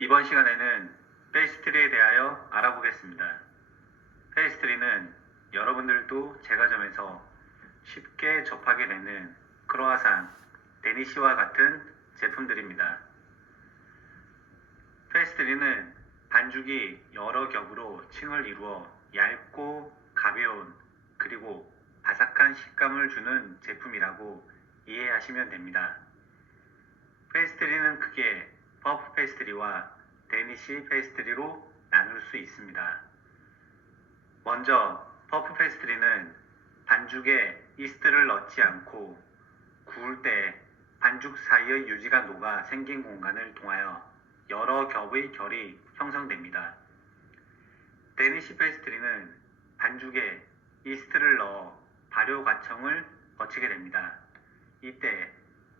이번 시간에는 페이스트리에 대하여 알아보겠습니다. 페이스트리는 여러분들도 제과점에서 쉽게 접하게 되는 크로와상, 데니시와 같은 제품들입니다. 페이스트리는 반죽이 여러 겹으로 층을 이루어 얇고 가벼운 그리고 바삭한 식감을 주는 제품이라고 이해하시면 됩니다. 페이스트리는 크게 퍼프 페이스트리와 데니시 페이스트리로 나눌 수 있습니다. 먼저 퍼프 페이스트리는 반죽에 이스트를 넣지 않고 구울 때 반죽 사이의 유지가 녹아 생긴 공간을 통하여 여러 겹의 결이 형성됩니다. 데니시 페이스트리는 반죽에 이스트를 넣어 발효 과정을 거치게 됩니다. 이때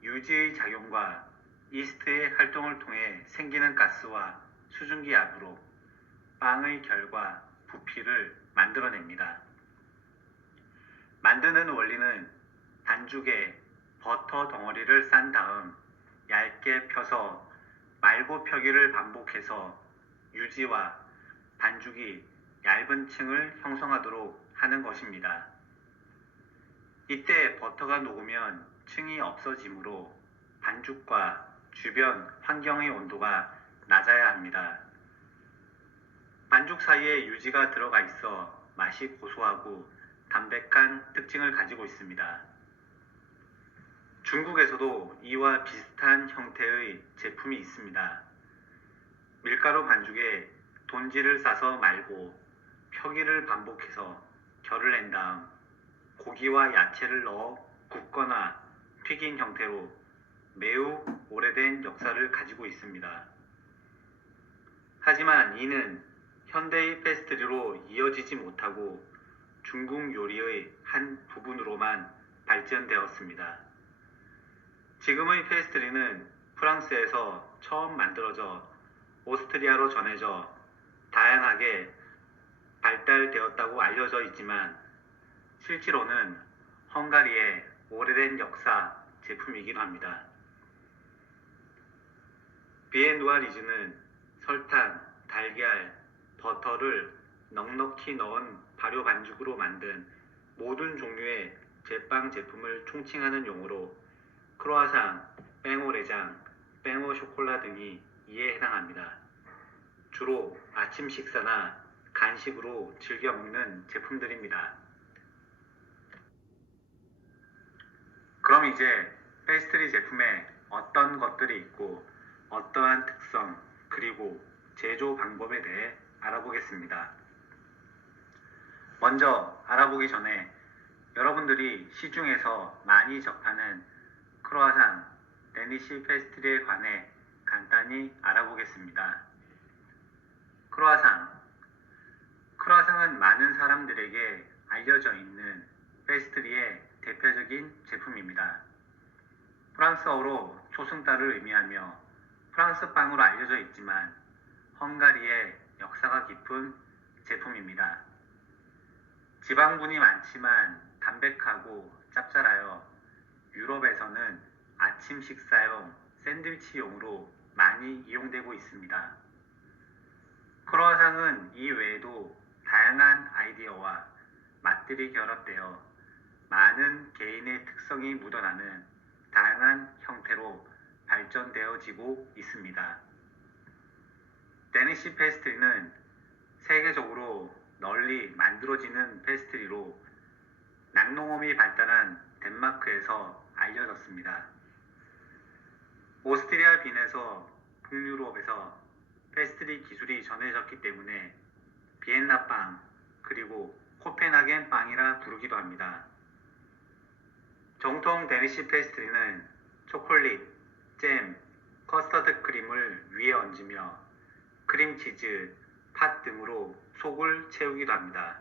유지의 작용과 이스트의 활동을 통해 생기는 가스와 수증기 압으로 빵의 결과 부피를 만들어냅니다. 만드는 원리는 반죽에 버터 덩어리를 싼 다음 얇게 펴서 말고 펴기를 반복해서 유지와 반죽이 얇은 층을 형성하도록 하는 것입니다. 이때 버터가 녹으면 층이 없어지므로 반죽과 주변 환경의 온도가 낮아야 합니다. 반죽 사이에 유지가 들어가 있어 맛이 고소하고 담백한 특징을 가지고 있습니다. 중국에서도 이와 비슷한 형태의 제품이 있습니다. 밀가루 반죽에 돈지를 싸서 말고 펴기를 반복해서 결을 낸 다음 고기와 야채를 넣어 굽거나 튀긴 형태로 매우 오래된 역사를 가지고 있습니다. 하지만 이는 현대의 페이스트리로 이어지지 못하고 중국 요리의 한 부분으로만 발전되었습니다. 지금의 페이스트리는 프랑스에서 처음 만들어져 오스트리아로 전해져 다양하게 발달되었다고 알려져 있지만 실제로는 헝가리의 오래된 역사 제품이기도 합니다. 비엔누아리즈는 설탕, 달걀, 버터를 넉넉히 넣은 발효 반죽으로 만든 모든 종류의 제빵 제품을 총칭하는 용어로 크로아상, 뺑오레장, 뺑오 쇼콜라 등이 이에 해당합니다. 주로 아침 식사나 간식으로 즐겨 먹는 제품들입니다. 그럼 이제 페이스트리 제품에 어떤 것들이 있고 어떠한 특성 그리고 제조 방법에 대해 알아보겠습니다. 먼저 알아보기 전에 여러분들이 시중에서 많이 접하는 크로아상, 데니시 페이스트리에 관해 간단히 알아보겠습니다. 크로아상은 많은 사람들에게 알려져 있는 페이스트리의 대표적인 제품입니다. 프랑스어로 초승달을 의미하며 프랑스 빵으로 알려져 있지만 헝가리의 역사가 깊은 제품입니다. 지방분이 많지만 담백하고 짭짤하여 유럽에서는 아침 식사용 샌드위치용으로 많이 이용되고 있습니다. 크로아상은 이 외에도 다양한 아이디어와 맛들이 결합되어 많은 개인의 특성이 묻어나는 다양한 형태로 발전되어지고 있습니다. 데니시 페이스트리는 세계적으로 널리 만들어지는 페이스트리로 낙농업이 발달한 덴마크에서 알려졌습니다. 오스트리아 빈에서 북유럽에서 페이스트리 기술이 전해졌기 때문에 비엔나 빵 그리고 코펜하겐 빵이라 부르기도 합니다. 정통 데니시 페이스트리는 초콜릿, 잼, 커스터드 크림을 위에 얹으며 크림치즈, 팥 등으로 속을 채우기도 합니다.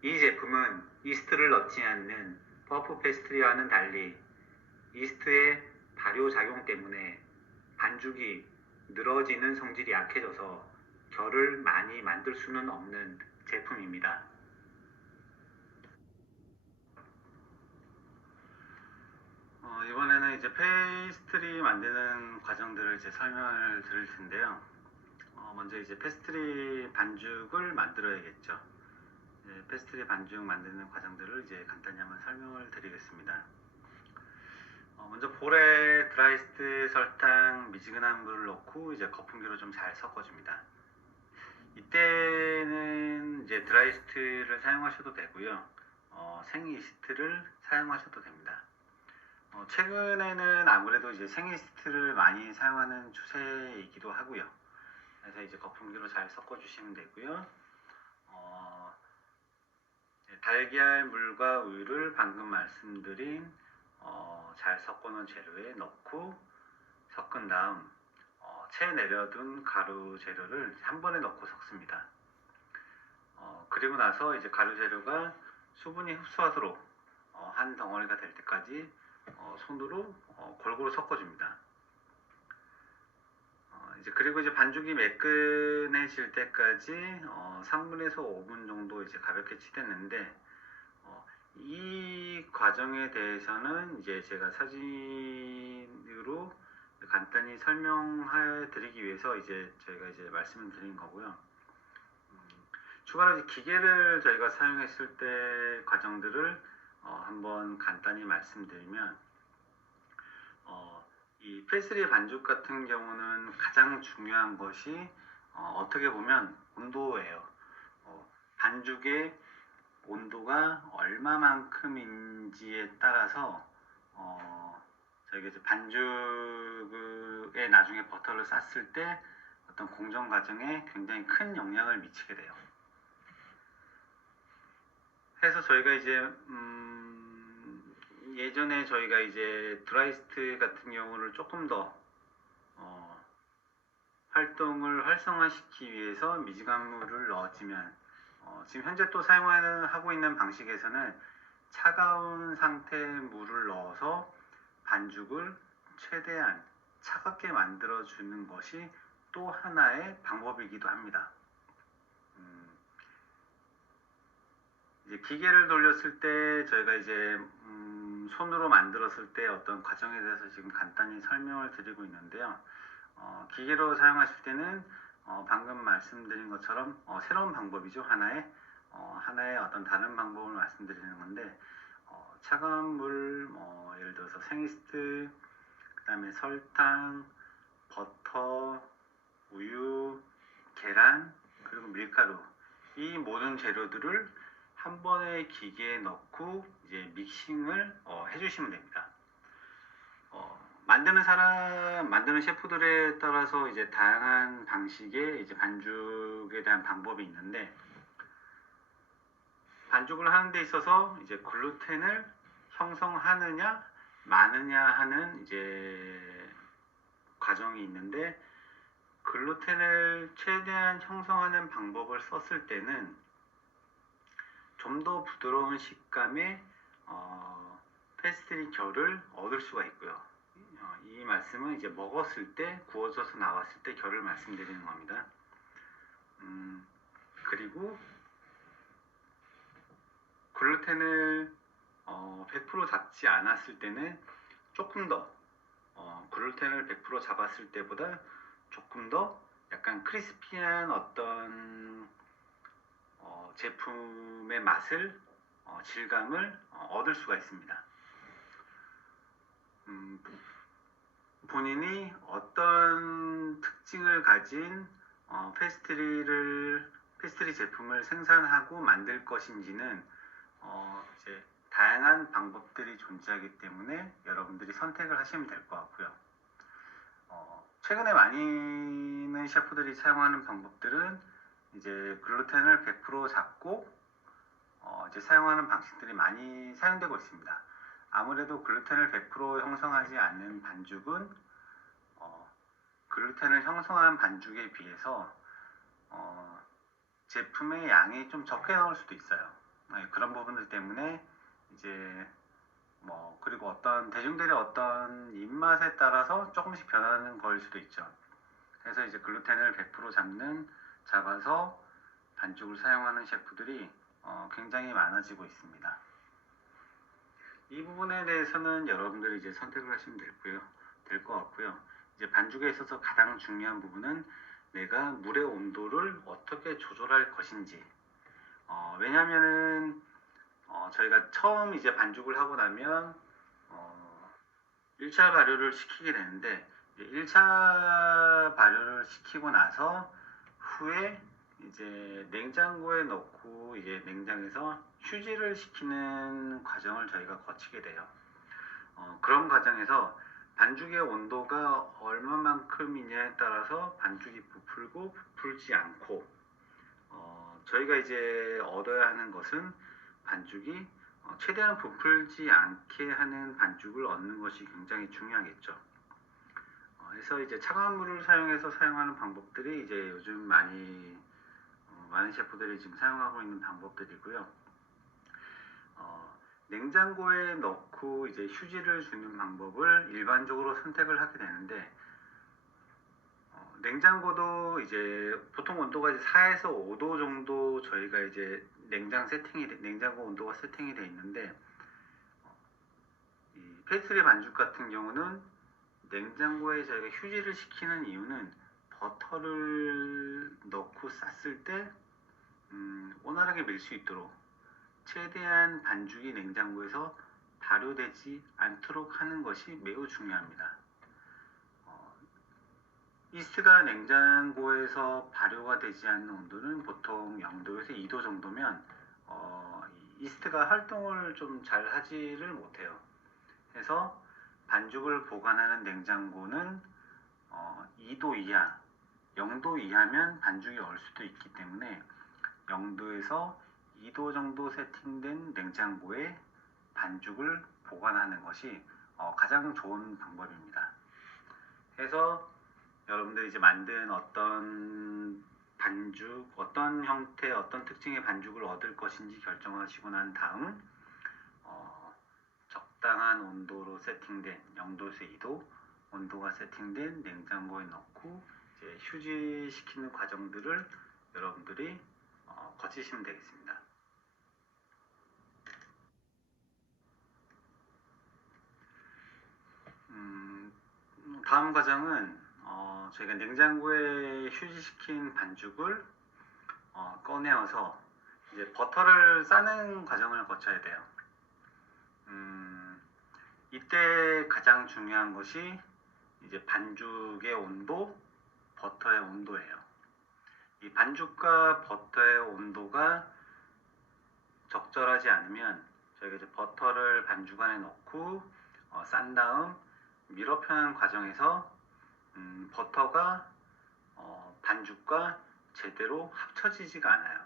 이 제품은 이스트를 넣지 않는 퍼프 페이스트리와는 달리 이스트의 발효 작용 때문에 반죽이 늘어지는 성질이 약해져서 결을 많이 만들 수는 없는 제품입니다. 이번에는 이제 페이스트리 만드는 과정들을 이제 설명을 드릴 텐데요. 먼저 이제 페스트리 반죽을 만들어야겠죠. 페스트리 반죽 만드는 과정들을 이제 간단히 한번 설명을 드리겠습니다. 먼저 볼에 드라이스트, 설탕, 미지근한 물을 넣고 이제 거품기로 좀 잘 섞어줍니다. 이때는 이제 드라이스트를 사용하셔도 되고요. 생이스트를 사용하셔도 됩니다. 최근에는 아무래도 이제 생이스트를 많이 사용하는 추세이기도 하고요. 그래서 이제 거품기로 잘 섞어주시면 되고요. 달걀 물과 우유를 방금 말씀드린 잘 섞어놓은 재료에 넣고 섞은 다음 채 내려둔 가루 재료를 한 번에 넣고 섞습니다. 그리고 나서 이제 가루 재료가 수분이 흡수하도록 한 덩어리가 될 때까지 손으로 골고루 섞어줍니다. 그리고 이제 반죽이 매끈해질 때까지 3분에서 5분 정도 이제 가볍게 치댔는데 이 과정에 대해서는 이제 제가 사진으로 간단히 설명해 드리기 위해서 이제 저희가 이제 말씀을 드린 거고요. 추가로 이제 기계를 저희가 사용했을 때 과정들을 한번 간단히 말씀드리면 이 페스트리 반죽 같은 경우는 가장 중요한 것이 어떻게 보면 온도예요. 반죽의 온도가 얼마만큼인지에 따라서 저희가 이제 반죽에 나중에 버터를 쌌을 때 어떤 공정 과정에 굉장히 큰 영향을 미치게 돼요. 그래서 저희가 이제 예전에 저희가 이제 드라이스트 같은 경우를 조금 더 활동을 활성화시키기 위해서 미지근물을 넣어주면 지금 현재 또 사용하고 있는 방식에서는 차가운 상태의 물을 넣어서 반죽을 최대한 차갑게 만들어 주는 것이 또 하나의 방법이기도 합니다. 이제 기계를 돌렸을 때 저희가 이제 손으로 만들었을 때 어떤 과정에 대해서 지금 간단히 설명을 드리고 있는데요. 기계로 사용하실 때는 방금 말씀드린 것처럼 새로운 방법이죠. 하나의 어떤 다른 방법을 말씀드리는 건데 차가운 물, 예를 들어서 생이스트, 그 다음에 설탕, 버터, 우유, 계란, 그리고 밀가루, 이 모든 재료들을 한 번에 기계에 넣고 이제 믹싱을 해주시면 됩니다. 만드는 셰프들에 따라서 이제 다양한 방식의 이제 반죽에 대한 방법이 있는데, 반죽을 하는 데 있어서 이제 글루텐을 형성하느냐 마느냐 하는 이제 과정이 있는데, 글루텐을 최대한 형성하는 방법을 썼을 때는 좀 더 부드러운 식감의 페스트리 결을 얻을 수가 있고요. 이 말씀은 이제 먹었을 때, 구워져서 나왔을 때 결을 말씀드리는 겁니다. 그리고 글루텐을 100% 잡지 않았을 때는 조금 더 글루텐을 100% 잡았을 때보다 조금 더 약간 크리스피한 어떤 제품의 맛을 질감을 얻을 수가 있습니다. 본인이 어떤 특징을 가진 페스트리 제품을 생산하고 만들 것인지는 이제 다양한 방법들이 존재하기 때문에 여러분들이 선택을 하시면 될 것 같고요. 최근에 많은 셰프들이 사용하는 방법들은 이제 글루텐을 100% 잡고 이제 사용하는 방식들이 많이 사용되고 있습니다. 아무래도 글루텐을 100% 형성하지 않는 반죽은 글루텐을 형성한 반죽에 비해서 제품의 양이 좀 적게 나올 수도 있어요. 그런 부분들 때문에 이제 그리고 어떤 대중들의 어떤 입맛에 따라서 조금씩 변하는 거일 수도 있죠. 그래서 이제 글루텐을 100% 잡아서 반죽을 사용하는 셰프들이 굉장히 많아지고 있습니다. 이 부분에 대해서는 여러분들이 이제 선택을 하시면 될 것 같고요. 이제 반죽에 있어서 가장 중요한 부분은 내가 물의 온도를 어떻게 조절할 것인지. 왜냐면은 저희가 처음 이제 반죽을 하고 나면 1차 발효를 시키게 되는데 1차 발효를 시키고 나서 후에 이제 냉장고에 넣고 이제 냉장에서 휴지를 시키는 과정을 저희가 거치게 돼요. 그런 과정에서 반죽의 온도가 얼마만큼이냐에 따라서 반죽이 부풀고 부풀지 않고 저희가 이제 얻어야 하는 것은 반죽이 최대한 부풀지 않게 하는 반죽을 얻는 것이 굉장히 중요하겠죠. 그래서 이제 차가운 물을 사용해서 사용하는 방법들이 이제 요즘 많은 셰프들이 지금 사용하고 있는 방법들이고요. 냉장고에 넣고 이제 휴지를 주는 방법을 일반적으로 선택을 하게 되는데 냉장고도 이제 보통 온도가 이제 4에서 5도 정도 저희가 이제 냉장고 온도가 세팅이 되어 있는데 이 페이스트리 반죽 같은 경우는 냉장고에 저희가 휴지를 시키는 이유는 버터를 넣고 쌌을 때 원활하게 밀 수 있도록 최대한 반죽이 냉장고에서 발효되지 않도록 하는 것이 매우 중요합니다. 이스트가 냉장고에서 발효가 되지 않는 온도는 보통 0도에서 2도 정도면 이스트가 활동을 좀 잘 하지를 못해요. 그래서 반죽을 보관하는 냉장고는 2도 이하, 0도 이하면 반죽이 얼 수도 있기 때문에 0도에서 2도 정도 세팅된 냉장고에 반죽을 보관하는 것이 가장 좋은 방법입니다. 그래서 여러분들이 이제 만든 어떤 반죽, 어떤 형태, 어떤 특징의 반죽을 얻을 것인지 결정하시고 난 다음 적당한 온도로 세팅된 0도에서 2도 온도가 세팅된 냉장고에 넣고 이제 휴지시키는 과정들을 여러분들이 거치시면 되겠습니다. 다음 과정은 저희가 냉장고에 휴지시킨 반죽을 꺼내어서 이제 버터를 싸는 과정을 거쳐야 돼요. 이때 가장 중요한 것이 이제 반죽의 온도, 버터의 온도예요. 이 반죽과 버터의 온도가 적절하지 않으면 저희가 이제 버터를 반죽 안에 넣고 싼 다음 밀어 펴는 과정에서 버터가 반죽과 제대로 합쳐지지가 않아요.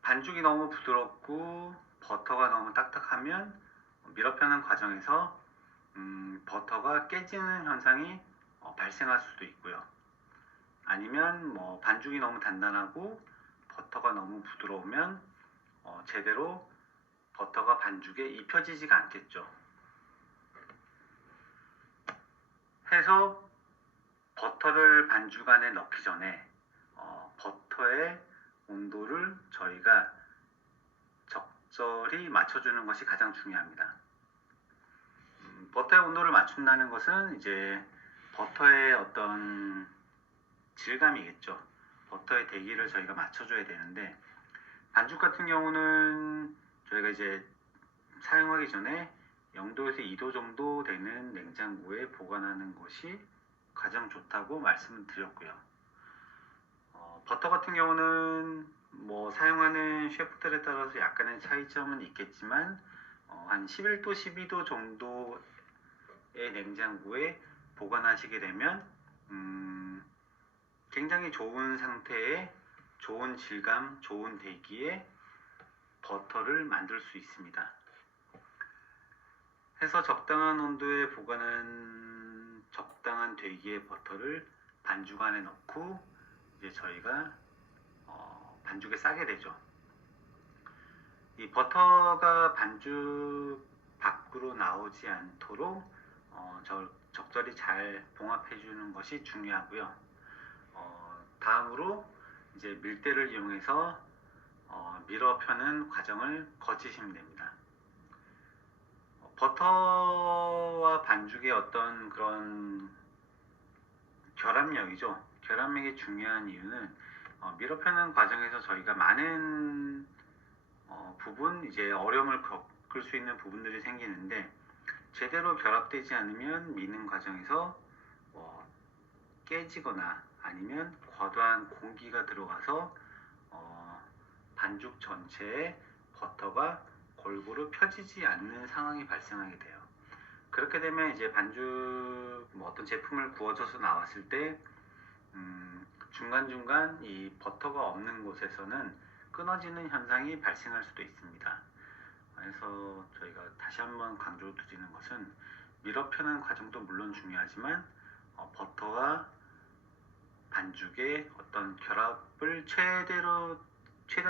반죽이 너무 부드럽고 버터가 너무 딱딱하면 밀어 펴는 과정에서 버터가 깨지는 현상이 발생할 수도 있고요. 아니면 뭐 반죽이 너무 단단하고 버터가 너무 부드러우면 제대로 버터가 반죽에 입혀지지가 않겠죠. 해서 버터를 반죽 안에 넣기 전에 버터의 온도를 저희가 적절히 맞춰주는 것이 가장 중요합니다. 버터의 온도를 맞춘다는 것은 이제 버터의 어떤 질감이겠죠. 버터의 대기를 저희가 맞춰줘야 되는데 반죽 같은 경우는 저희가 이제 사용하기 전에 0도에서 2도 정도 되는 냉장고에 보관하는 것이 가장 좋다고 말씀을 드렸고요. 버터 같은 경우는 뭐 사용하는 셰프들에 따라서 약간의 차이점은 있겠지만 한 11도, 12도 정도의 냉장고에 보관하시게 되면 굉장히 좋은 상태의 좋은 질감, 좋은 대기의 버터를 만들 수 있습니다. 해서 적당한 온도에 보관한 적당한 대기의 버터를 반죽 안에 넣고 이제 저희가 반죽에 싸게 되죠. 이 버터가 반죽 밖으로 나오지 않도록 적절히 잘 봉합해 주는 것이 중요하고요. 다음으로 이제 밀대를 이용해서 밀어 펴는 과정을 거치시면 됩니다. 버터와 반죽의 어떤 그런 결합력이죠. 결합력이 중요한 이유는 밀어 펴는 과정에서 저희가 많은 부분 이제 어려움을 겪을 수 있는 부분들이 생기는데 제대로 결합되지 않으면 미는 과정에서 깨지거나 아니면 과도한 공기가 들어가서 반죽 전체에 버터가 골고루 펴지지 않는 상황이 발생하게 돼요. 그렇게 되면 이제 반죽 어떤 제품을 구워져서 나왔을 때 중간중간 이 버터가 없는 곳에서는 끊어지는 현상이 발생할 수도 있습니다. 그래서 저희가 다시 한번 강조드리는 것은 밀어 펴는 과정도 물론 중요하지만 버터와 반죽의 어떤 결합을 최대한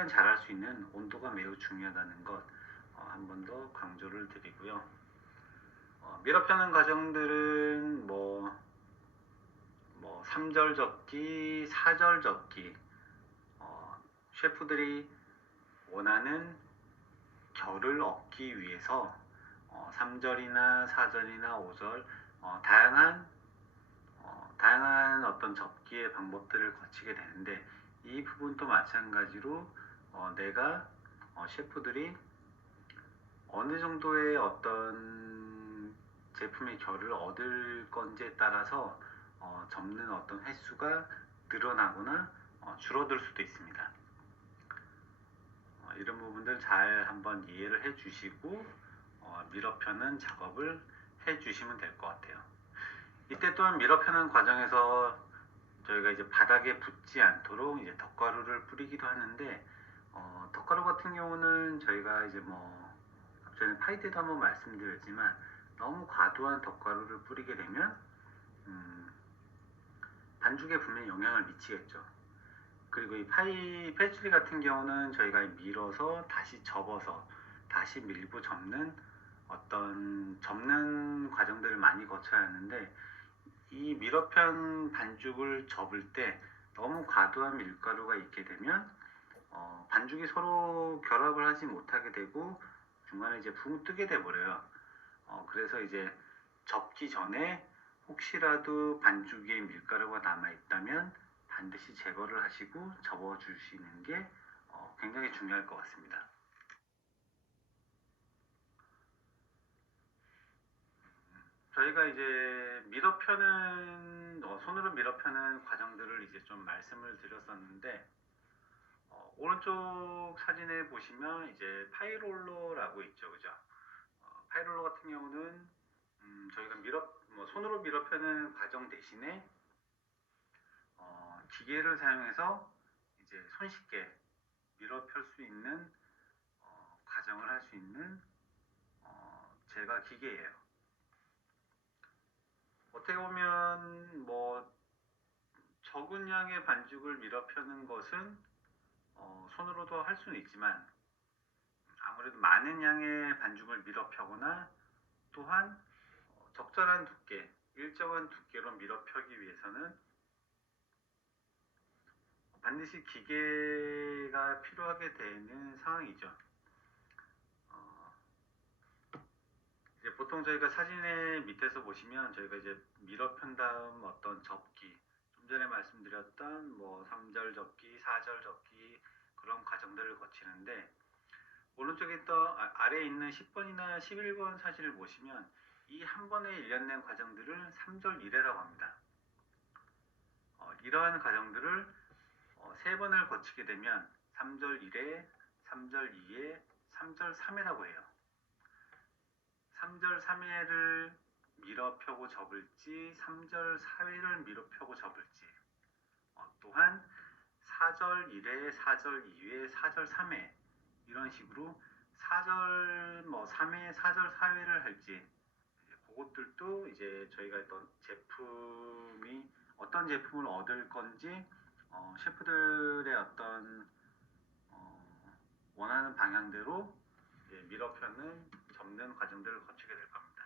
잘할 수 있는 온도가 매우 중요하다는 것 한 번 더 강조를 드리고요. 밀어 펴는 과정들은 3절 접기, 4절 접기, 셰프들이 원하는 결을 얻기 위해서 3절이나 4절이나 5절 다양한 어떤 접기의 방법들을 거치게 되는데 이 부분도 마찬가지로 내가 셰프들이 어느 정도의 어떤 제품의 결을 얻을 건지에 따라서 접는 어떤 횟수가 늘어나거나 줄어들 수도 있습니다. 이런 부분들 잘 한번 이해를 해 주시고 밀어 펴는 작업을 해 주시면 될 것 같아요. 이때 또한 밀어 펴는 과정에서 저희가 이제 바닥에 붙지 않도록 이제 덧가루를 뿌리기도 하는데 덧가루 같은 경우는 저희가 이제 전에 파이 때도 한번 말씀드렸지만 너무 과도한 덧가루를 뿌리게 되면 반죽에 분명히 영향을 미치겠죠. 그리고 이 패츄리 같은 경우는 저희가 밀어서 다시 접어서 다시 밀고 접는 접는 과정들을 많이 거쳐야 하는데 이 밀어편 반죽을 접을 때 너무 과도한 밀가루가 있게 되면 반죽이 서로 결합을 하지 못하게 되고 중간에 이제 붕 뜨게 돼 버려요. 그래서 이제 접기 전에 혹시라도 반죽 위에 밀가루가 남아 있다면 반드시 제거를 하시고 접어 주시는 게 굉장히 중요할 것 같습니다. 저희가 이제 밀어 펴는 손으로 밀어 펴는 과정들을 이제 좀 말씀을 드렸었는데 오른쪽 사진에 보시면 이제 파이롤러라고 있죠, 그죠? 파이롤러 같은 경우는 저희가 손으로 밀어 펴는 과정 대신에 기계를 사용해서 이제 손쉽게 밀어 펼 수 있는 과정을 할 수 있는 제가 기계예요. 어떻게 보면 적은 양의 반죽을 밀어 펴는 것은 손으로도 할 수는 있지만 아무래도 많은 양의 반죽을 밀어 펴거나 또한 적절한 두께, 일정한 두께로 밀어 펴기 위해서는 반드시 기계가 필요하게 되는 상황이죠. 이제 보통 저희가 사진의 밑에서 보시면 저희가 이제 밀어 편 다음 어떤 접기, 좀 전에 말씀드렸던 3절 접기, 4절 접기 그런 과정들을 거치는데 오른쪽에 아래에 있는 10번이나 11번 사진을 보시면 이 한 번에 일련된 과정들을 3절 1회라고 합니다. 이러한 과정들을 3번을 거치게 되면 3절 1회, 3절 2회, 3절 3회라고 해요. 3절 3회를 밀어 펴고 접을지 3절 4회를 밀어 펴고 접을지 또한 4절 1회, 4절 2회, 4절 3회 이런 식으로 4절 3회, 4절 4회를 할지 그것들도 이제 저희가 어떤 제품을 얻을 건지 셰프들의 어떤 원하는 방향대로 밀어 펴는 접는 과정들을 거치게 될 겁니다.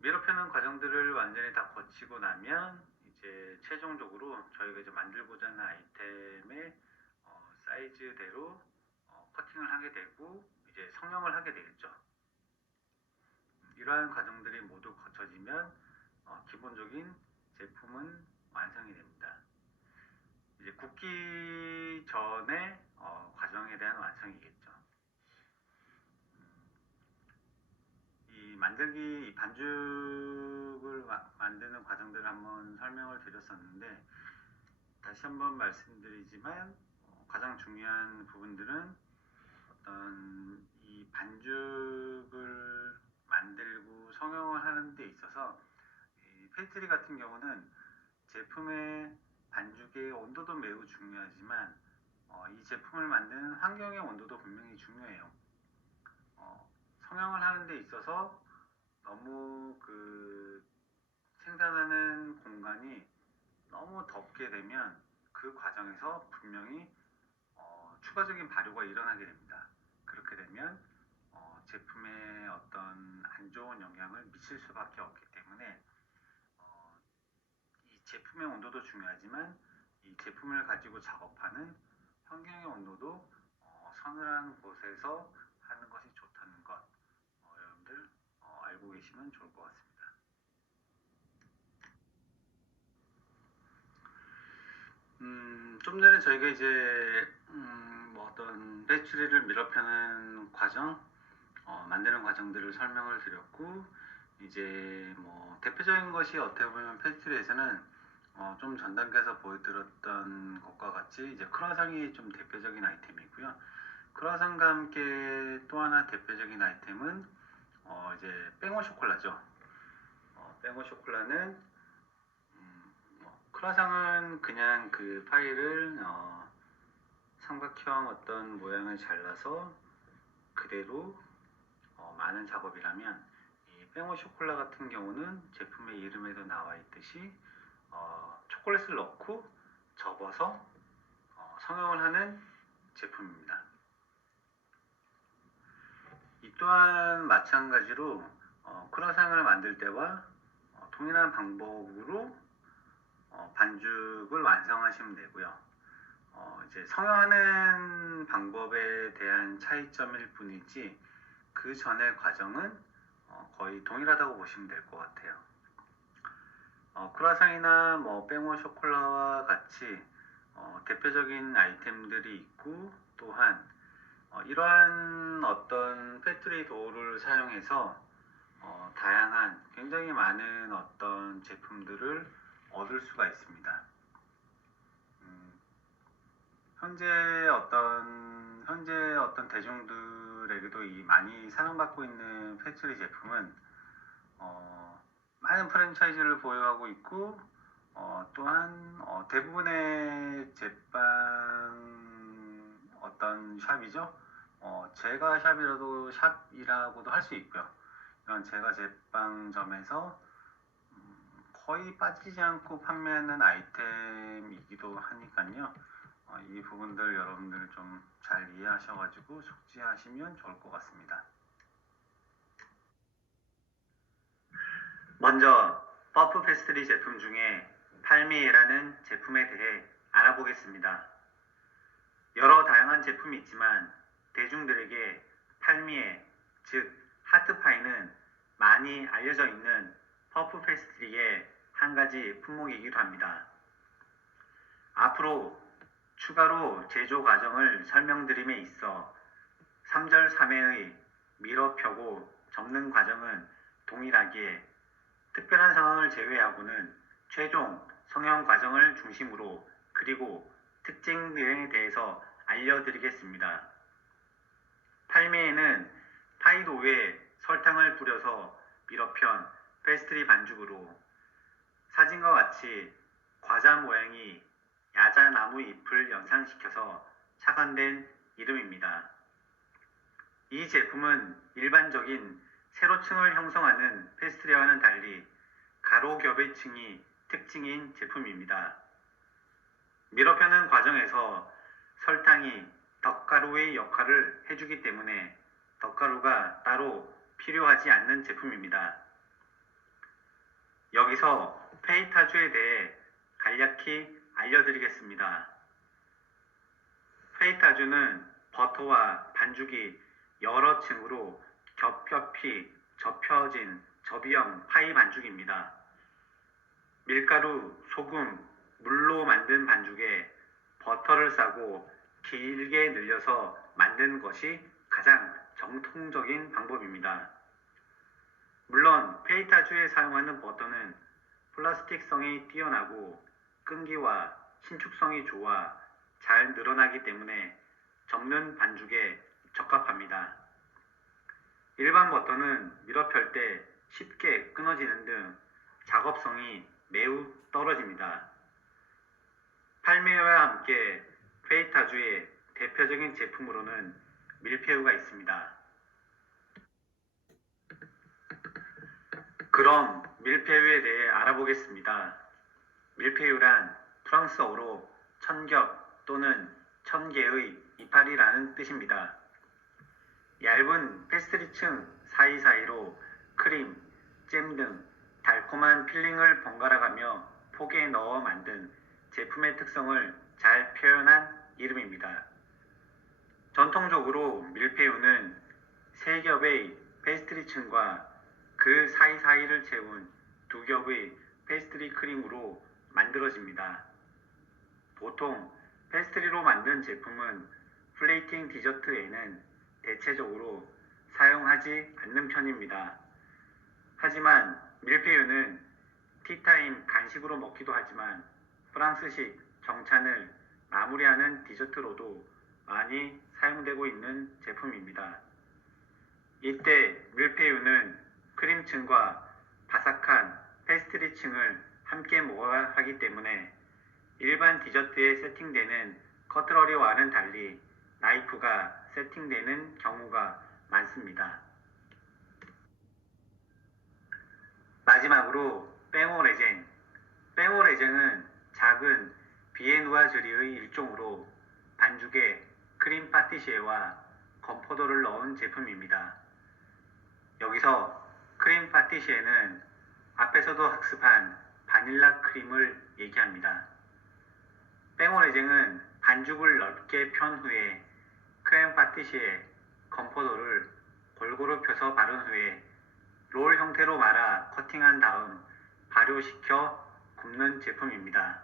밀어 펴는 과정들을 완전히 다 거치고 나면 이제 최종적으로 저희가 이제 만들고자 하는 아이템의 사이즈대로 커팅을 하게 되고 이제 성형을 하게 되겠죠. 이러한 과정들이 모두 거쳐지면 기본적인 제품은 완성이 됩니다. 이제 굽기 전에 과정에 대한 완성이겠죠. 이 반죽을 만드는 과정들을 한번 설명을 드렸었는데, 다시 한번 말씀드리지만 가장 중요한 부분들은 어떤 이 반죽을 만들고 성형을 하는 데 있어서 이 페이스트리 같은 경우는 제품의 반죽의 온도도 매우 중요하지만 이 제품을 만드는 환경의 온도도 분명히 중요해요. 성형을 하는 데 있어서 너무 그 생산하는 공간이 너무 덥게 되면 그 과정에서 분명히 추가적인 발효가 일어나게 됩니다. 그렇게 되면 제품에 어떤 안 좋은 영향을 미칠 수밖에 없기 때문에 이 제품의 온도도 중요하지만 이 제품을 가지고 작업하는 환경의 온도도 서늘한 곳에서 하는 것이 좋다는 것 여러분들 알고 계시면 좋을 것 같습니다. 좀 전에 저희가 이제 뭐 어떤 페스츄리를 밀어펴는 과정, 만드는 과정들을 설명을 드렸고, 이제 뭐 대표적인 것이 어떻게 보면 페스츄리에서는 좀 전 단계에서 보여드렸던 것과 같이 이제 크루아상이 좀 대표적인 아이템이고요. 크루아상과 함께 또 하나 대표적인 아이템은 이제 뺑오 쇼콜라죠. 뺑오 쇼콜라는 크루아상은 그냥 그 파이를 삼각형 어떤 모양을 잘라서 그대로 많은 작업이라면, 이 뺑오 쇼콜라 같은 경우는 제품의 이름에도 나와 있듯이 초콜릿을 넣고 접어서 성형을 하는 제품입니다. 이 또한 마찬가지로 크루아상을 만들 때와 동일한 방법으로 반죽을 완성하시면 되고요. 이제 성형하는 방법에 대한 차이점일 뿐이지 그 전의 과정은 거의 동일하다고 보시면 될 것 같아요. 크루아상이나 뭐 뺑오 쇼콜라와 같이 대표적인 아이템들이 있고, 또한 이러한 어떤 페스츄리 도우를 사용해서 다양한 굉장히 많은 어떤 제품들을 얻을 수가 있습니다. 현재 어떤 대중들에게도 이 많이 사랑받고 있는 페스츄리 제품은 많은 프랜차이즈를 보유하고 있고, 또한 대부분의 제빵 어떤 샵이죠. 제가 샵이라고도 할 수 있고요. 이런 제가 제빵점에서 거의 빠지지 않고 판매하는 아이템이기도 하니까요. 이 부분들 여러분들 좀 잘 이해하셔가지고 숙지하시면 좋을 것 같습니다. 먼저 퍼프 페스트리 제품 중에 팔미에라는 제품에 대해 알아보겠습니다. 여러 다양한 제품이 있지만 대중들에게 팔미에, 즉 하트파이는 많이 알려져 있는 퍼프 페스트리의 한 가지 품목이기도 합니다. 앞으로 추가로 제조 과정을 설명드림에 있어 3절 3회의 밀어 펴고 접는 과정은 동일하기에 특별한 상황을 제외하고는 최종 성형 과정을 중심으로 그리고 특징들에 대해서 알려드리겠습니다. 팔미에는 파이도우에 설탕을 뿌려서 밀어편 페스트리 반죽으로 사진과 같이 과자 모양이 야자나무 잎을 연상시켜서 착안된 이름입니다. 이 제품은 일반적인 세로층을 형성하는 페스트리와는 달리 가로겹의 층이 특징인 제품입니다. 밀어펴는 과정에서 설탕이 덧가루의 역할을 해주기 때문에 덧가루가 따로 필요하지 않는 제품입니다. 여기서 페이타주에 대해 간략히 알려드리겠습니다. 페이타주는 버터와 반죽이 여러 층으로 겹겹이 접혀진 접이형 파이 반죽입니다. 밀가루, 소금, 물로 만든 반죽에 버터를 싸고 길게 늘려서 만든 것이 가장 정통적인 방법입니다. 물론 페이타주에 사용하는 버터는 플라스틱성이 뛰어나고 끈기와 신축성이 좋아 잘 늘어나기 때문에 접는 반죽에 적합합니다. 일반 버터는 밀어 펼 때 쉽게 끊어지는 등 작업성이 매우 떨어집니다. 팔미와 함께 페이타주의 대표적인 제품으로는 밀푀유가 있습니다. 그럼 밀푀유에 대해 알아보겠습니다. 밀푀유란 프랑스어로 천겹 또는 천개의 이파리라는 뜻입니다. 얇은 페스트리층 사이사이로 크림, 잼 등 달콤한 필링을 번갈아가며 포개에 넣어 만든 제품의 특성을 잘 표현한 이름입니다. 전통적으로 밀푀유는 세 겹의 페스트리층과 그 사이사이를 채운 두 겹의 페스트리 크림으로 만들어집니다. 보통 페스트리로 만든 제품은 플레이팅 디저트에는 대체적으로 사용하지 않는 편입니다. 하지만 밀푀유는 티타임 간식으로 먹기도 하지만 프랑스식 정찬을 마무리하는 디저트로도 많이 사용되고 있는 제품입니다. 이때 밀푀유는 크림층과 바삭한 페스트리층을 함께 먹어야 하기 때문에 일반 디저트에 세팅되는 커트러리와는 달리 나이프가 세팅되는 경우가 많습니다. 마지막으로 뺑오레쟁. 뺑오레쟁은 작은 비에누아즈리의 일종으로 반죽에 크림 파티시에와 건포도를 넣은 제품입니다. 여기서 크림 파티시에는 앞에서도 학습한 바닐라 크림을 얘기합니다. 뺑오레쟁은 반죽을 넓게 편 후에 크림 파티시에 건포도를 골고루 펴서 바른 후에 롤 형태로 말아 커팅한 다음 발효시켜 굽는 제품입니다.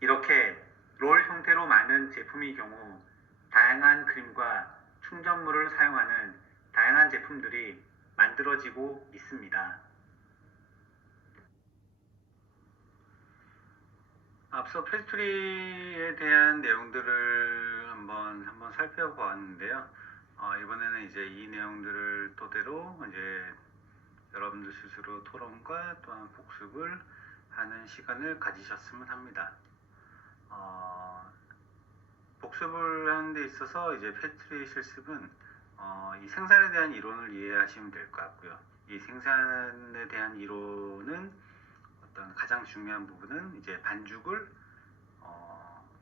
이렇게 롤 형태로 마는 제품의 경우 다양한 크림과 충전물을 사용하는 다양한 제품들이 만들어지고 있습니다. 앞서 페스트리에 대한 내용들을 한번 살펴보았는데요. 이번에는 이제 이 내용들을 토대로 이제 여러분들 스스로 토론과 또한 복습을 하는 시간을 가지셨으면 합니다. 복습을 하는 데 있어서 이제 페스트리 실습은 이 생산에 대한 이론을 이해하시면 될 것 같고요. 이 생산에 대한 이론은 어떤 가장 중요한 부분은 이제 반죽을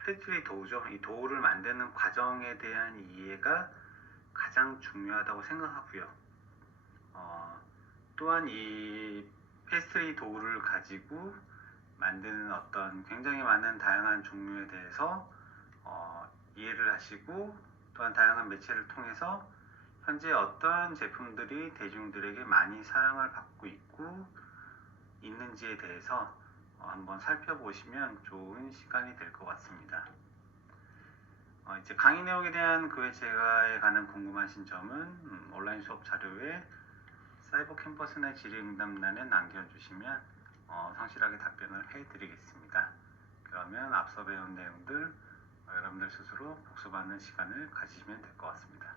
페스트리 도우죠. 이 도우를 만드는 과정에 대한 이해가 가장 중요하다고 생각하고요. 또한 이 페스트리 도우를 가지고 만드는 어떤 굉장히 많은 다양한 종류에 대해서 이해를 하시고 또한 다양한 매체를 통해서 현재 어떤 제품들이 대중들에게 많이 사랑을 받고 있는지에 대해서 한번 살펴보시면 좋은 시간이 될 것 같습니다. 이제 강의 내용에 대한 그 외 제가에 관한 궁금하신 점은 온라인 수업 자료에 사이버 캠퍼스나 질의응답란에 남겨주시면 성실하게 답변을 해드리겠습니다. 그러면 앞서 배운 내용들 여러분들 스스로 복습하는 시간을 가지시면 될 것 같습니다.